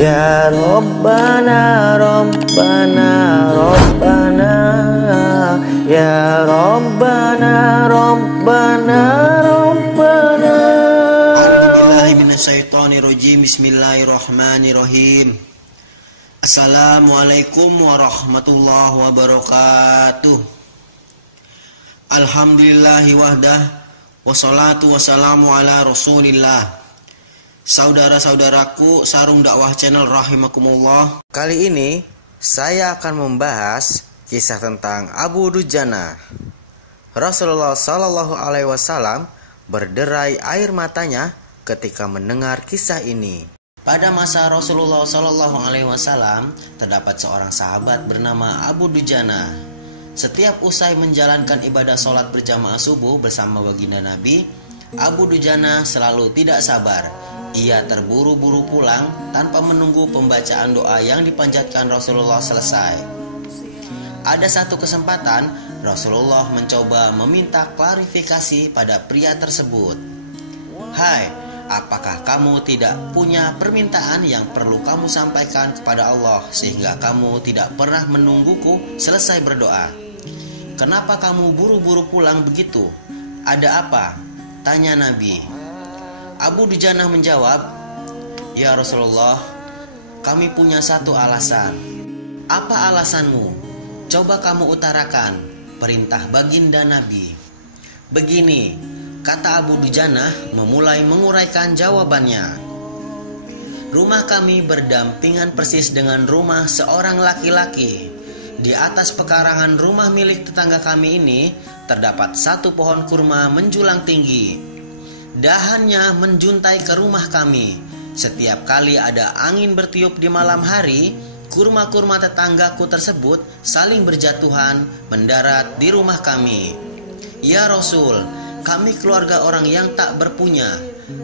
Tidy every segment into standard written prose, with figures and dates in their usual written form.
Ya Rabbana, Rabbana, Rabbana, Ya Rabbana, Rabbana, Rabbana. A'udzubillahi minasyaitonirrajim. Bismillahirrahmanirrahim. Assalamualaikum warahmatullahi wabarakatuh. Alhamdulillahi wahdah, wassalatu wassalamu ala rasulillah. Saudara-saudaraku Sarung Dakwah Channel rahimakumullah. Kali ini saya akan membahas kisah tentang Abu Dujana. Rasulullah Shallallahu Alaihi Wasallam berderai air matanya ketika mendengar kisah ini. Pada masa Rasulullah Shallallahu Alaihi Wasallam terdapat seorang sahabat bernama Abu Dujana. Setiap usai menjalankan ibadah sholat berjamaah subuh bersama baginda Nabi, Abu Dujana selalu tidak sabar. Ia terburu-buru pulang tanpa menunggu pembacaan doa yang dipanjatkan Rasulullah selesai. Ada satu kesempatan Rasulullah mencoba meminta klarifikasi pada pria tersebut. "Hai, apakah kamu tidak punya permintaan yang perlu kamu sampaikan kepada Allah sehingga kamu tidak pernah menungguku selesai berdoa? Kenapa kamu buru-buru pulang begitu? Ada apa?" tanya Nabi. Abu Dujana menjawab, "Ya Rasulullah, kami punya satu alasan." "Apa alasanmu? Coba kamu utarakan," perintah baginda Nabi. "Begini," kata Abu Dujana memulai menguraikan jawabannya. "Rumah kami berdampingan persis dengan rumah seorang laki-laki. Di atas pekarangan rumah milik tetangga kami ini terdapat satu pohon kurma menjulang tinggi. Dahannya menjuntai ke rumah kami. Setiap kali ada angin bertiup di malam hari, kurma-kurma tetanggaku tersebut saling berjatuhan mendarat di rumah kami. Ya Rasul, kami keluarga orang yang tak berpunya.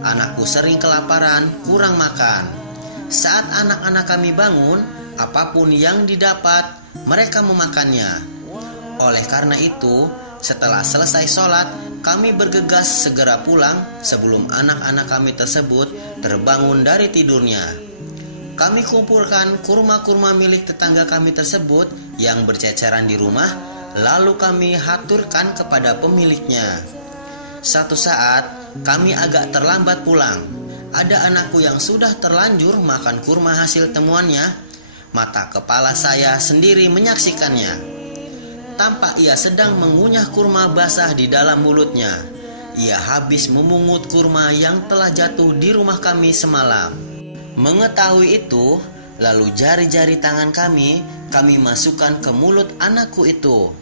Anakku sering kelaparan, kurang makan. Saat anak-anak kami bangun, apapun yang didapat, mereka memakannya. Oleh karena itu, setelah selesai sholat, kami bergegas segera pulang sebelum anak-anak kami tersebut terbangun dari tidurnya. Kami kumpulkan kurma-kurma milik tetangga kami tersebut yang berceceran di rumah, lalu kami haturkan kepada pemiliknya. Satu saat, kami agak terlambat pulang. Ada anakku yang sudah terlanjur makan kurma hasil temuannya. Mata kepala saya sendiri menyaksikannya. Tampak ia sedang mengunyah kurma basah di dalam mulutnya. Ia habis memungut kurma yang telah jatuh di rumah kami semalam. Mengetahui itu, lalu jari-jari tangan kami masukkan ke mulut anakku itu.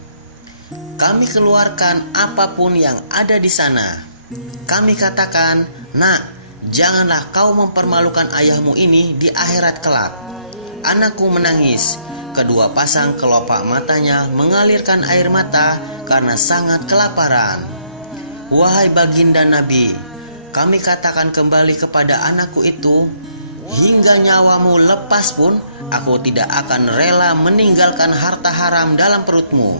Kami keluarkan apapun yang ada di sana. Kami katakan, 'Nak, janganlah kau mempermalukan ayahmu ini di akhirat kelak.' Anakku menangis. Kedua pasang kelopak matanya mengalirkan air mata karena sangat kelaparan. Wahai baginda Nabi, kami katakan kembali kepada anakku itu, hingga nyawamu lepas pun aku tidak akan rela meninggalkan harta haram dalam perutmu.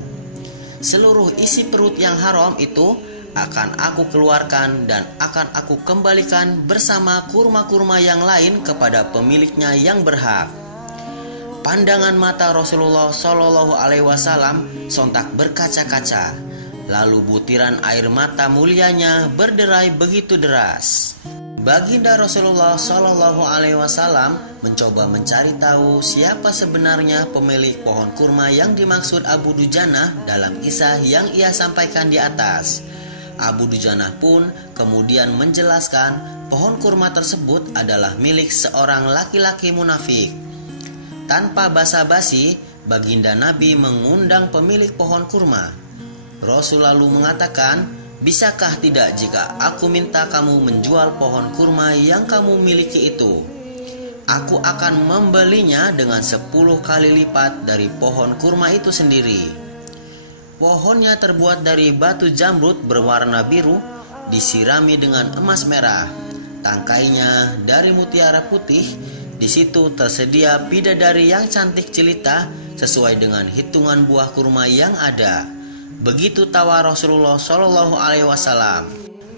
Seluruh isi perut yang haram itu akan aku keluarkan dan akan aku kembalikan bersama kurma-kurma yang lain kepada pemiliknya yang berhak." Pandangan mata Rasulullah Shallallahu Alaihi Wasallam sontak berkaca-kaca. Lalu butiran air mata mulianya berderai begitu deras. Baginda Rasulullah Shallallahu Alaihi Wasallam mencoba mencari tahu siapa sebenarnya pemilik pohon kurma yang dimaksud Abu Dujana dalam kisah yang ia sampaikan di atas. Abu Dujana pun kemudian menjelaskan pohon kurma tersebut adalah milik seorang laki-laki munafik. Tanpa basa-basi, baginda Nabi mengundang pemilik pohon kurma. Rasul lalu mengatakan, "Bisakah tidak jika aku minta kamu menjual pohon kurma yang kamu miliki itu? Aku akan membelinya dengan 10 kali lipat dari pohon kurma itu sendiri." Pohonnya terbuat dari batu jamrud berwarna biru, disirami dengan emas merah. Tangkainya dari mutiara putih. Di situ tersedia bidadari yang cantik jelita sesuai dengan hitungan buah kurma yang ada. Begitu tawa Rasulullah Shallallahu Alaihi Wasallam.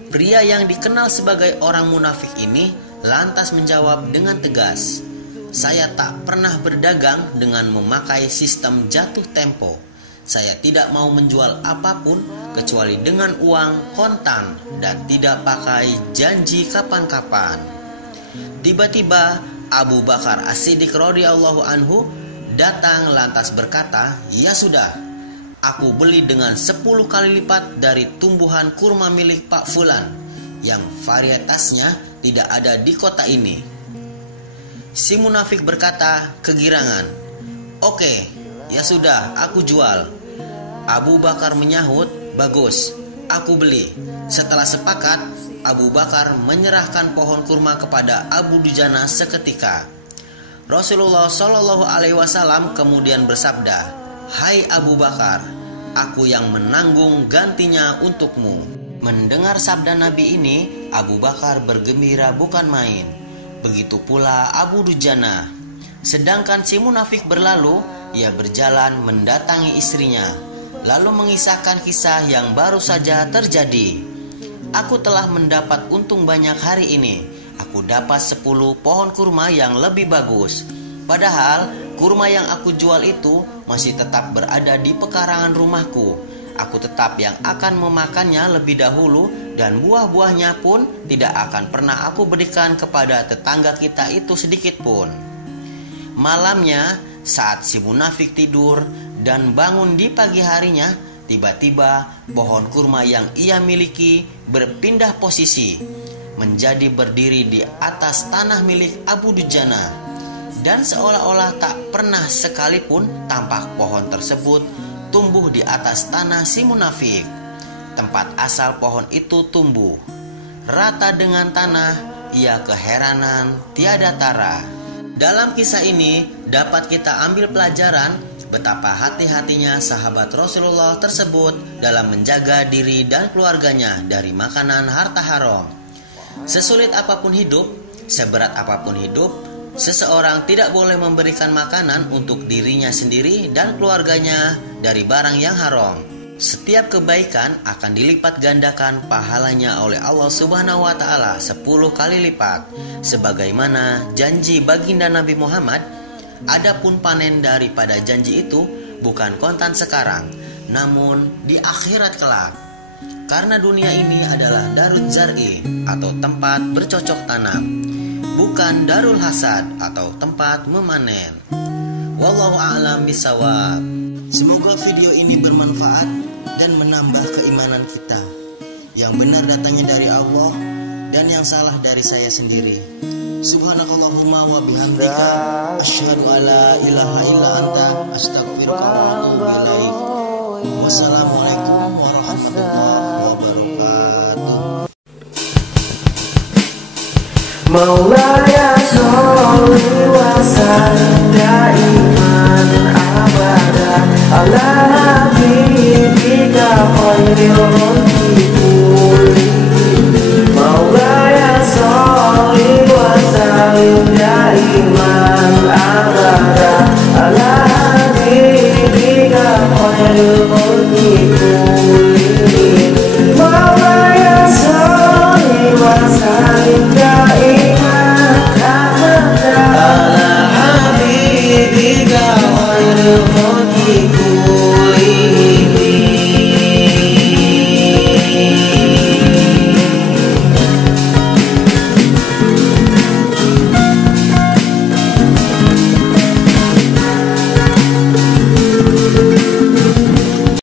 Pria yang dikenal sebagai orang munafik ini lantas menjawab dengan tegas, saya tak pernah berdagang dengan memakai sistem jatuh tempo. Saya tidak mau menjual apapun kecuali dengan uang kontan dan tidak pakai janji kapan-kapan. Tiba-tiba Abu Bakar As-Siddiq radhiyallahu anhu datang lantas berkata, "Ya sudah, aku beli dengan 10 kali lipat dari tumbuhan kurma milik Pak Fulan yang varietasnya tidak ada di kota ini." Si munafik berkata kegirangan, "Oke, ya sudah, aku jual." Abu Bakar menyahut, "Bagus, aku beli." Setelah sepakat, Abu Bakar menyerahkan pohon kurma kepada Abu Dujana seketika. Rasulullah Shallallahu Alaihi Wasallam kemudian bersabda, "Hai Abu Bakar, aku yang menanggung gantinya untukmu." Mendengar sabda Nabi ini, Abu Bakar bergembira bukan main. Begitu pula Abu Dujana. Sedangkan si munafik berlalu, ia berjalan mendatangi istrinya, lalu mengisahkan kisah yang baru saja terjadi. "Aku telah mendapat untung banyak hari ini. Aku dapat 10 pohon kurma yang lebih bagus. Padahal kurma yang aku jual itu masih tetap berada di pekarangan rumahku. Aku tetap yang akan memakannya lebih dahulu dan buah-buahnya pun tidak akan pernah aku berikan kepada tetangga kita itu sedikit pun." Malamnya saat si munafik tidur dan bangun di pagi harinya, tiba-tiba pohon kurma yang ia miliki berpindah posisi menjadi berdiri di atas tanah milik Abu Dujana, dan seolah-olah tak pernah sekalipun tampak pohon tersebut tumbuh di atas tanah si munafik. Tempat asal pohon itu tumbuh rata dengan tanah, ia keheranan tiada tara. Dalam kisah ini dapat kita ambil pelajaran betapa hati-hatinya sahabat Rasulullah tersebut dalam menjaga diri dan keluarganya dari makanan harta haram. Sesulit apapun hidup, seberat apapun hidup, seseorang tidak boleh memberikan makanan untuk dirinya sendiri dan keluarganya dari barang yang haram. Setiap kebaikan akan dilipat gandakan pahalanya oleh Allah Subhanahu wa taala 10 kali lipat, sebagaimana janji baginda Nabi Muhammad. Adapun panen daripada janji itu bukan kontan sekarang, namun di akhirat kelak. Karena dunia ini adalah darul zar'i atau tempat bercocok tanam, bukan darul hasad atau tempat memanen. Wallahu a'lam bishawab. Semoga video ini bermanfaat dan menambah keimanan kita. Yang benar datangnya dari Allah dan yang salah dari saya sendiri. Subhanakallahumma wa bihamdika asyhadu alla ilaha illa anta astaghfiruka wa atubu ilaik. Wassalamualaikum warahmatullahi wabarakatuh. Maulaya sholli wa sallim daiman abada ala habibika khairil khalqi kullihim. Maulaya sholli wa sallim daiman abada ala habibika khairil khalqi kullihim. Maulaya sholli wa sallim daiman abada ala habibika khairil khalqi